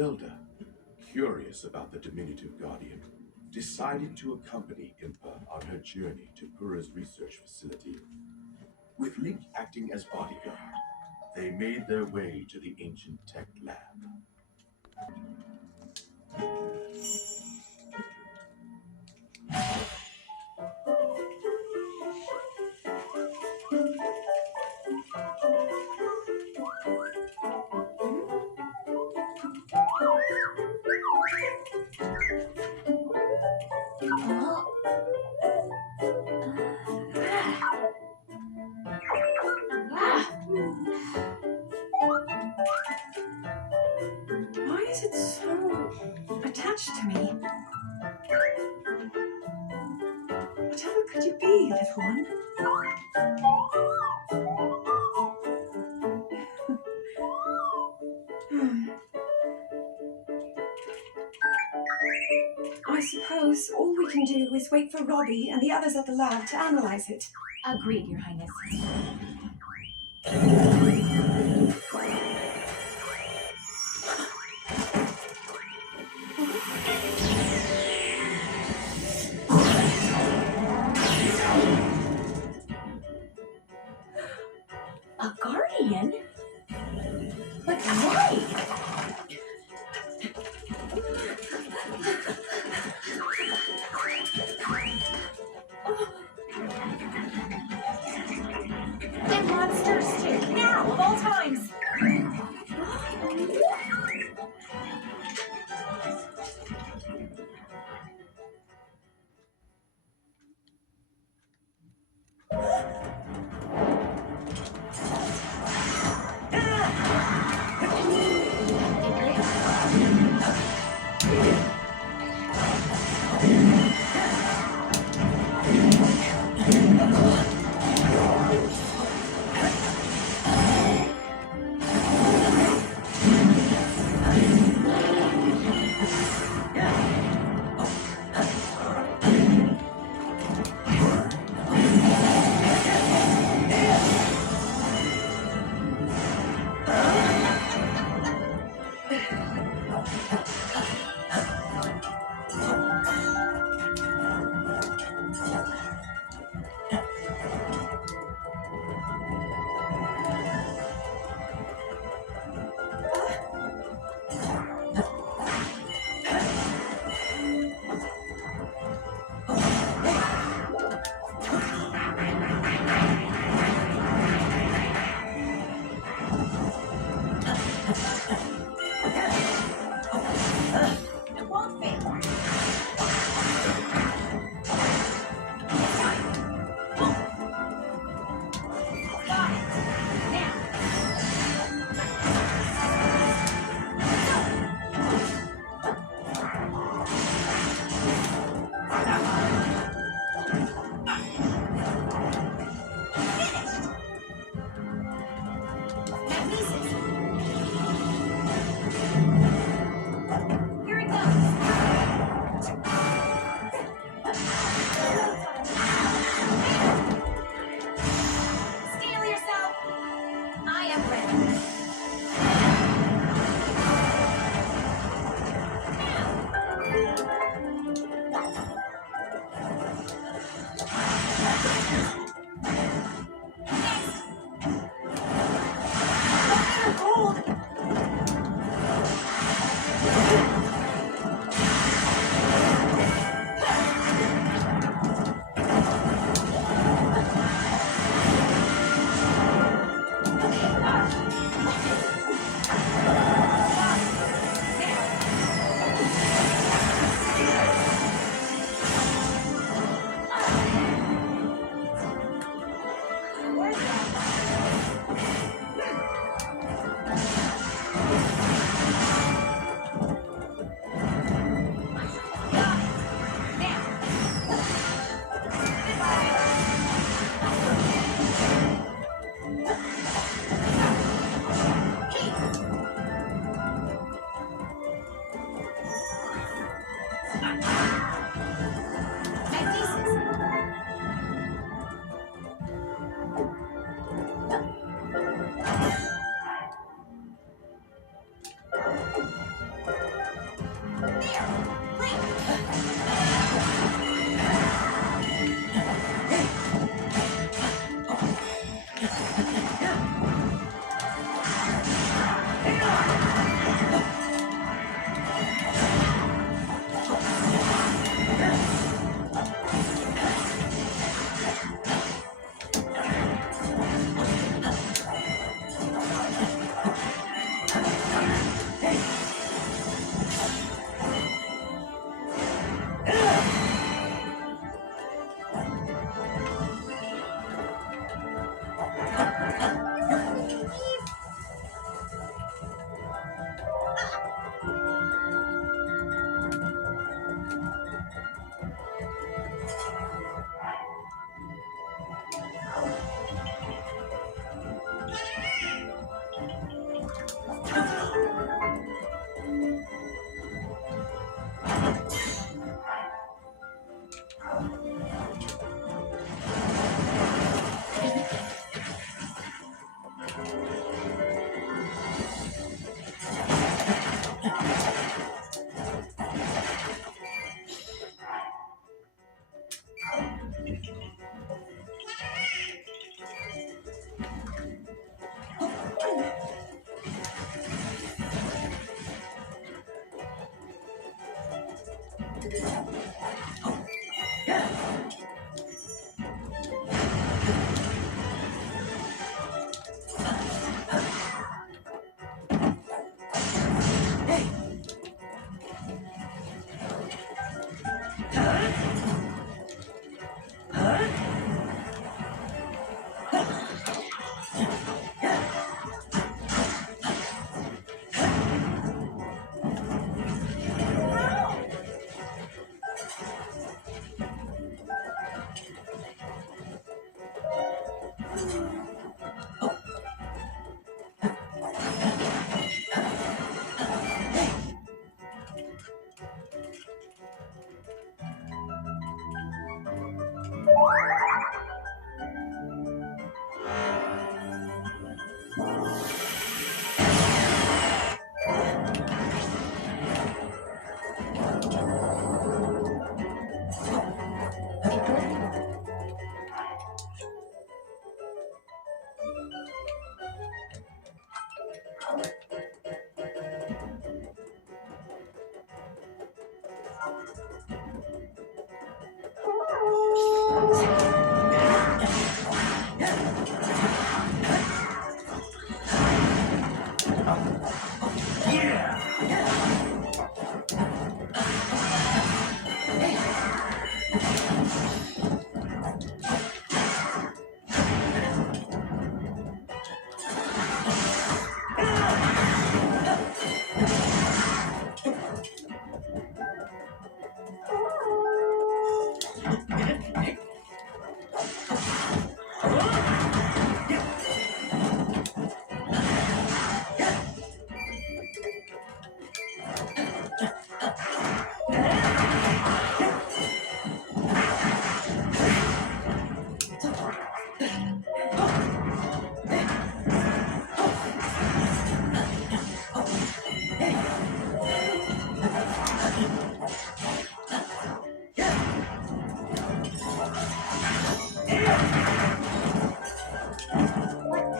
Zelda, curious about the diminutive guardian, decided to accompany Impa on her journey to Pura's research facility. With Link acting as bodyguard, they made their way to the ancient tech lab. Why is it so attached to me? Whatever could you be, little one? I suppose all we can do is wait for Robbie and the others at the lab to analyze it. Agreed, Your Highness. A guardian? But why? Get monsters too, now, of all times! What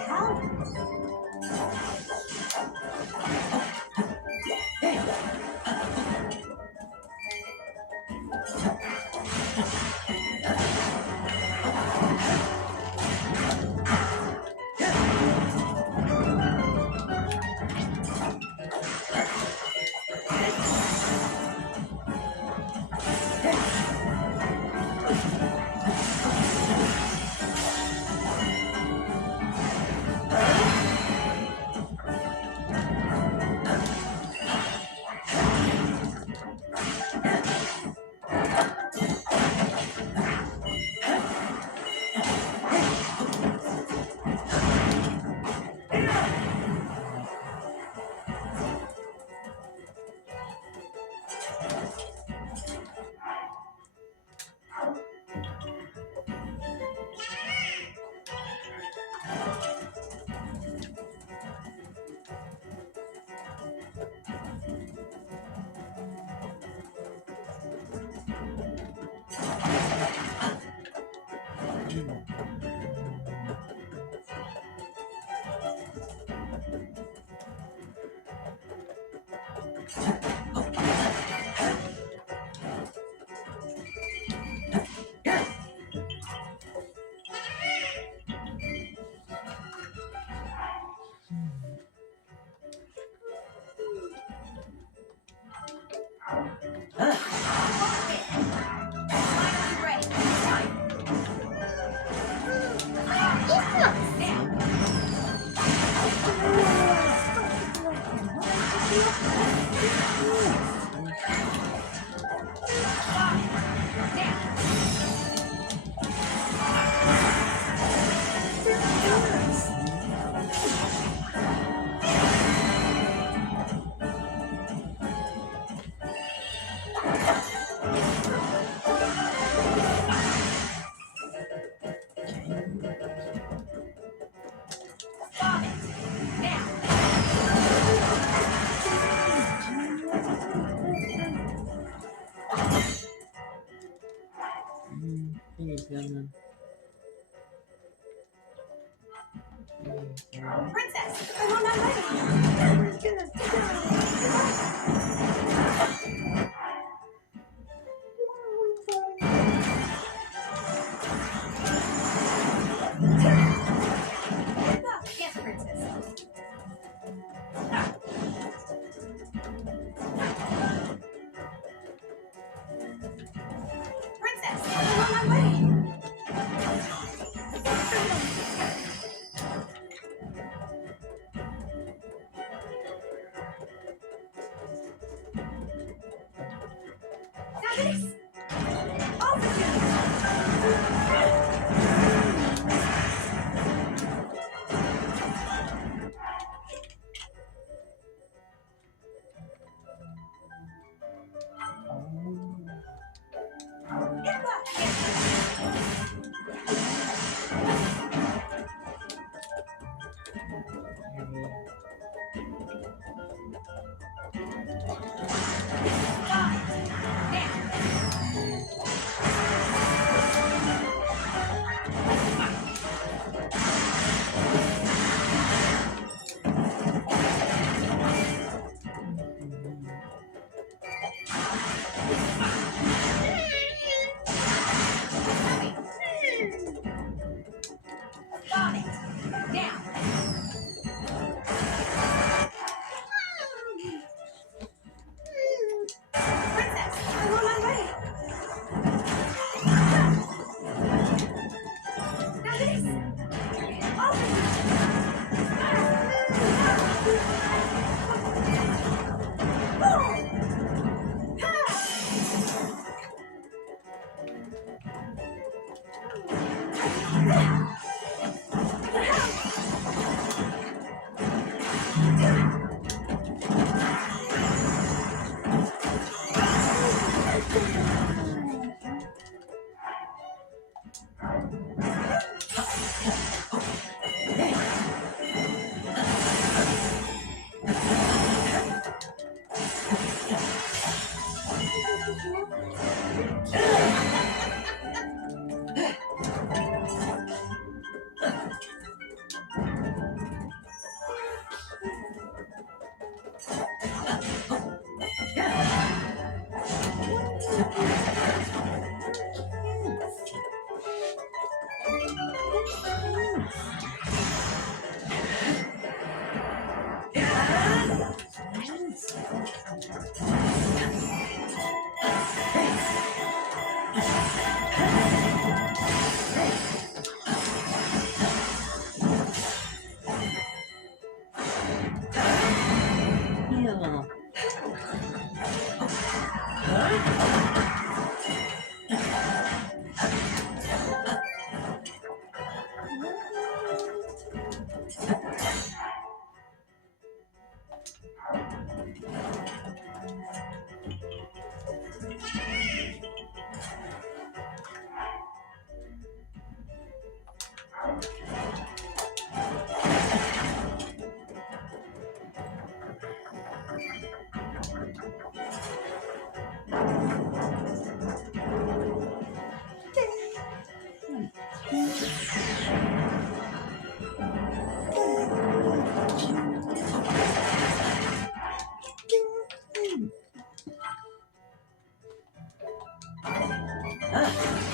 power? Princess, I'm on my way. Yes, princess. Princess, I'm on my way.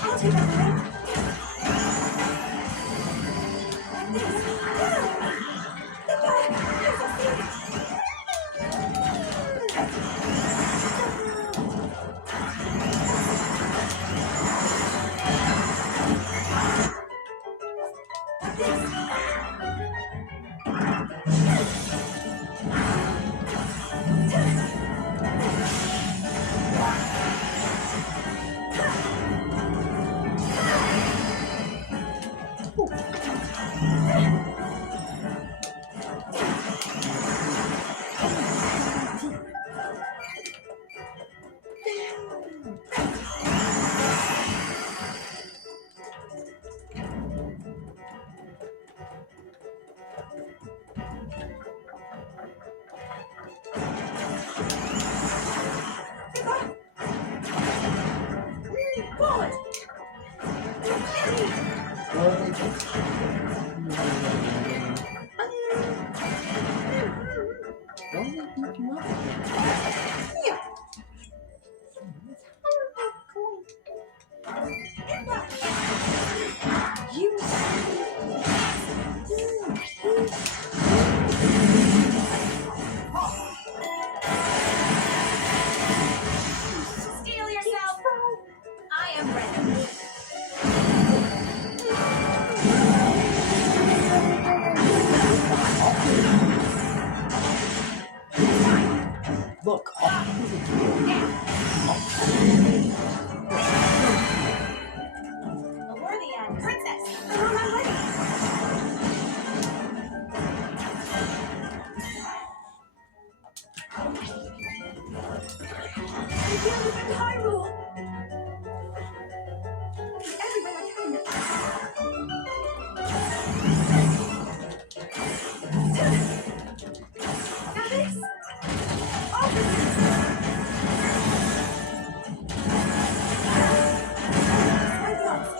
I'll take that. Steel yourself. I am ready. Look, A worthy and princess. I'm on my way. I'm dealing with Hyrule. Everywhere I can. Now this. My gloves.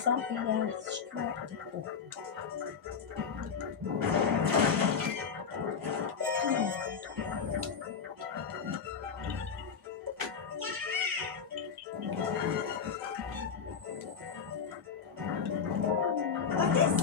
something abstract. Like this.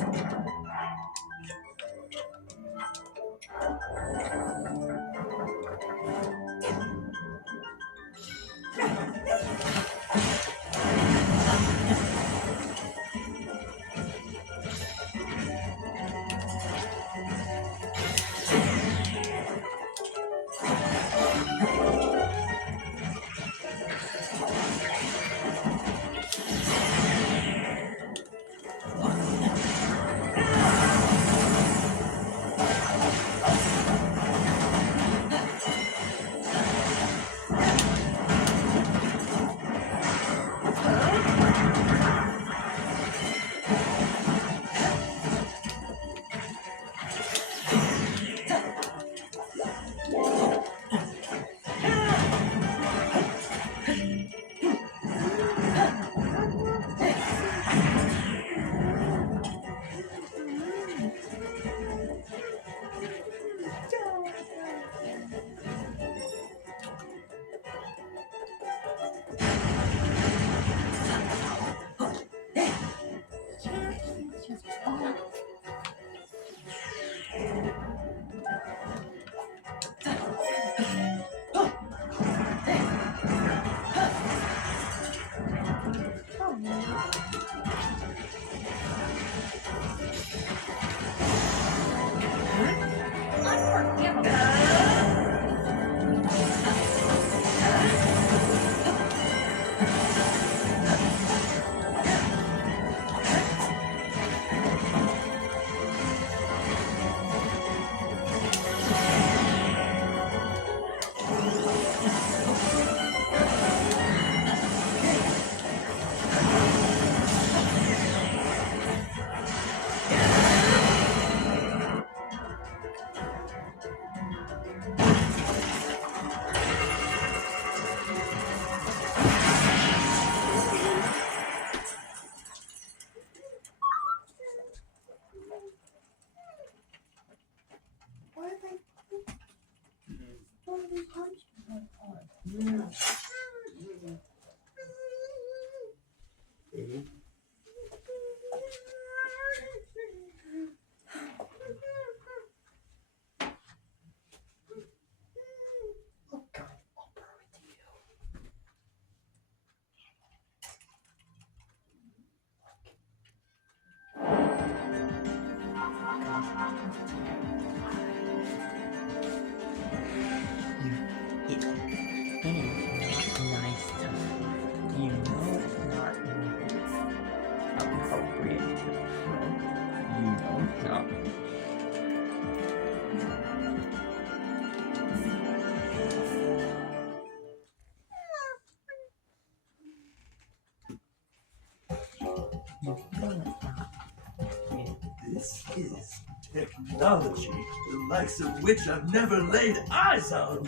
This is technology, the likes of which I've never laid eyes on.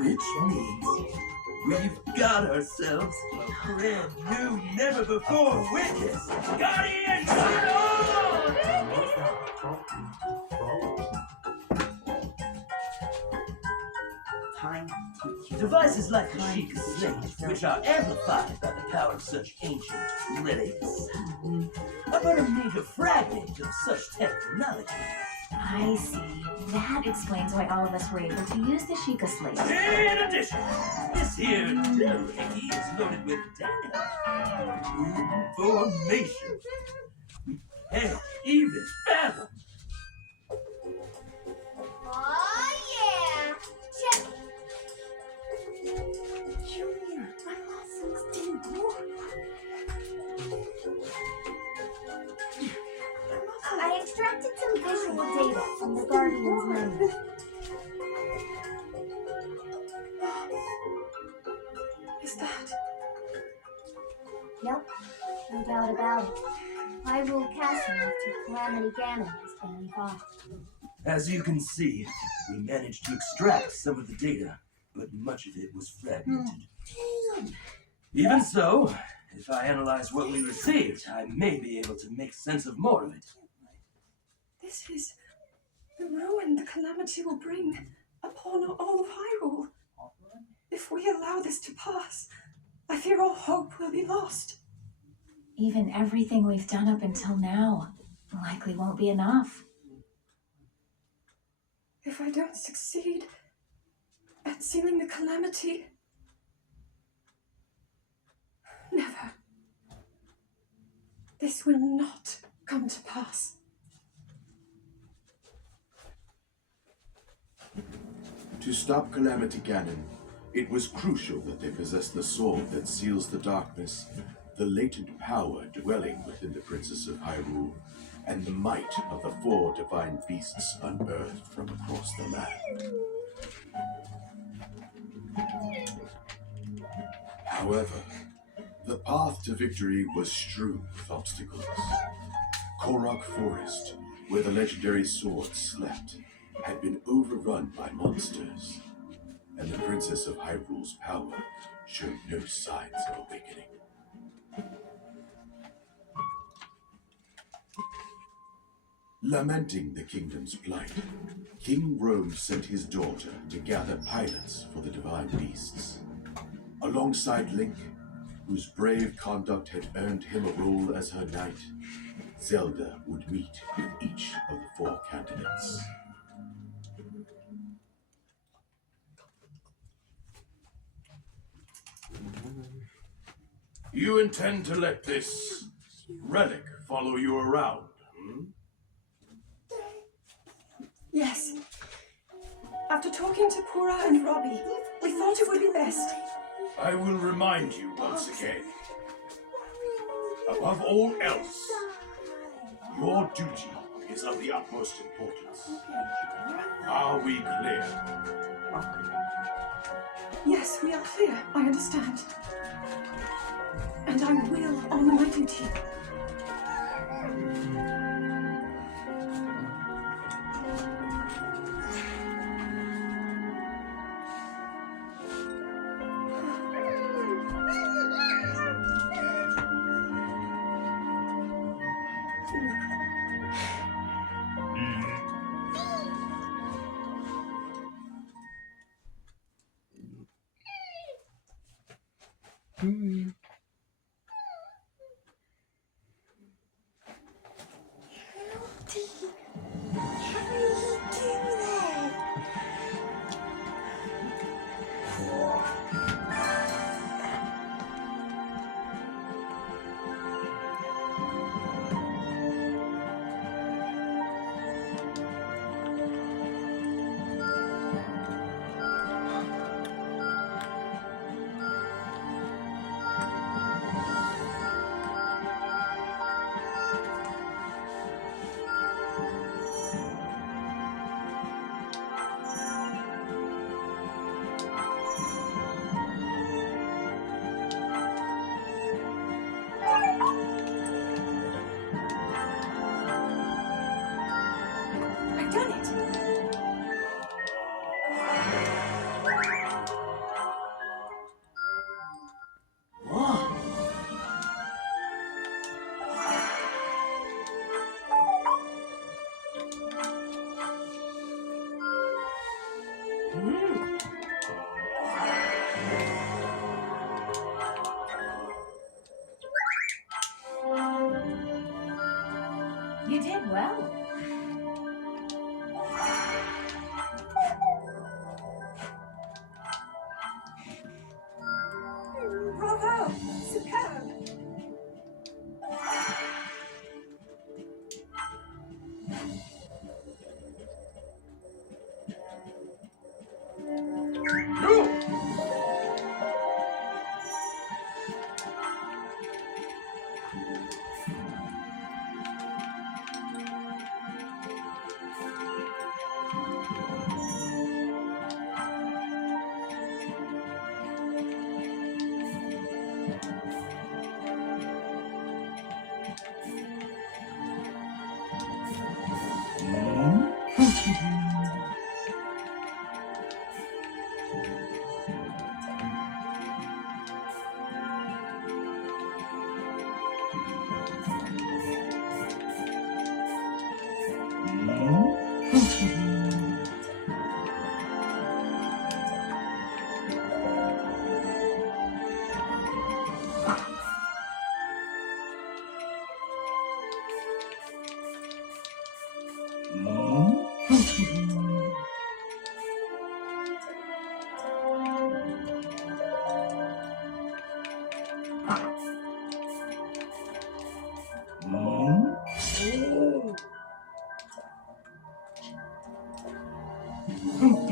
Which means we've got ourselves a brand new, never before witnessed Guardian Tunnel! Devices like the Sheikah Slate, which are amplified by the power of such ancient relics, are but a meager fragment of such technology. I see. That explains why all of us were able to use the Sheikah Slate. In addition, this here doohickey is loaded with data, information we can't even fathom. Oh yeah! Check. Junior, my lessons didn't work. I extracted some visual data from the Guardian's memory. Is that? Yep, no doubt about it. Hyrule Castle after Calamity Ganon is standing by. As you can see, we managed to extract some of the data, but much of it was fragmented. Even so, If I analyze what we received, I may be able to make sense of more of it. This is the ruin the Calamity will bring upon all of Hyrule. If we allow this to pass, I fear all hope will be lost. Even everything we've done up until now likely won't be enough. If I don't succeed at sealing the Calamity, never. This will not come to pass. To stop Calamity Ganon, it was crucial that they possess the sword that seals the darkness, the latent power dwelling within the Princess of Hyrule, and the might of the 4 divine beasts unearthed from across the land. However, the path to victory was strewn with obstacles. Korok Forest, where the legendary sword slept, had been overrun by monsters, and the Princess of Hyrule's power showed no signs of awakening. Lamenting the kingdom's plight, King Rome sent his daughter to gather pilots for the divine beasts. Alongside Link, whose brave conduct had earned him a role as her knight, Zelda would meet with each of the 4 candidates. You intend to let this relic follow you around, hmm? Yes. After talking to Pura and Robbie, we thought it would be best. I will remind you once again. Above all else, your duty is of the utmost importance. Are we clear? Yes, we are clear. I understand. And I will honor my duty. I've done it. What? You did well. Bravo! Superb! Hmm.